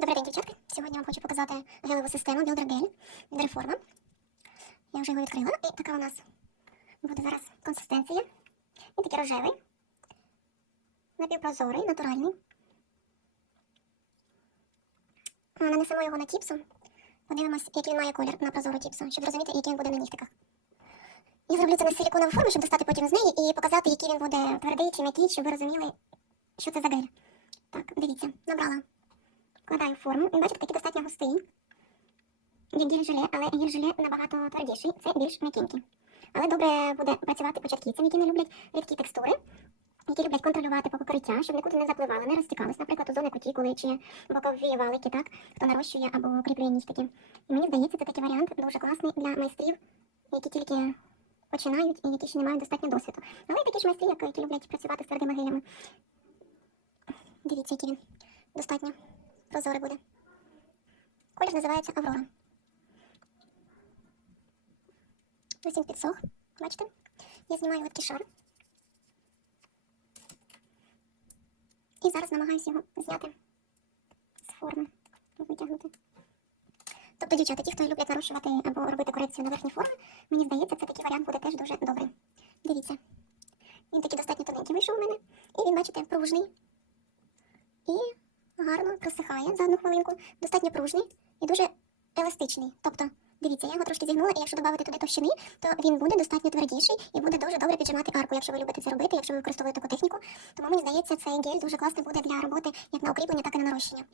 Добрий день, дівчатки. Сьогодні вам хочу показати гелеву систему Builder Gel Reforma. Я вже його відкрила, і така у нас буде зараз консистенція. Він такий рожевий, напівпрозорий, натуральний. Нанесемо його на тіпсу. Подивимось, який він має колір на прозору тіпсу, щоб зрозуміти, який він буде на нігтиках. Я зроблю це на силіконову форму, щоб достати потім з неї і показати, який він буде твердий чи м'який, щоб ви розуміли, що це за гель. Так, дивіться, набрала Вкладаю форму. Ви бачите, такий достатньо густий. Як гіль-желе, але гіль-желе набагато твердіший, це більш м'якенький. Але добре буде працювати початківцям, які не люблять рідкі текстури, які люблять контролювати покриття, щоб нікуди не запливали, не розтікались, наприклад, у зони кутікули чи бокові валики, так, хто нарощує або кріплює нігтики. І мені здається, це такий варіант дуже класний для майстрів, які тільки починають і які ще не мають достатньо досвіду. Але й такі ж майстри, як- які люблять працювати з твердими гилями. Дивіться, який він достатньо прозорий буде. Колір називається Аврора. Ось він підсох. Бачите? Я знімаю липкий шар. І зараз намагаюся його зняти з форми, витягнути. Тобто, дівчата, ті, хто люблять нарощувати або робити корекцію на верхні форми, мені здається, це такий варіант буде теж дуже добрий. Дивіться. Він такий достатньо тоненький вийшов у мене. І він, бачите, пружний. І гарно просихає за одну хвилинку, достатньо пружний і дуже еластичний. Тобто, дивіться, я його трошки зігнула, і якщо додати туди товщини, то він буде достатньо твердіший і буде дуже добре піджимати арку, якщо ви любите це робити, якщо ви використовуєте таку техніку. Тому мені здається, цей гель дуже класний буде для роботи як на укріплення, так і на нарощення.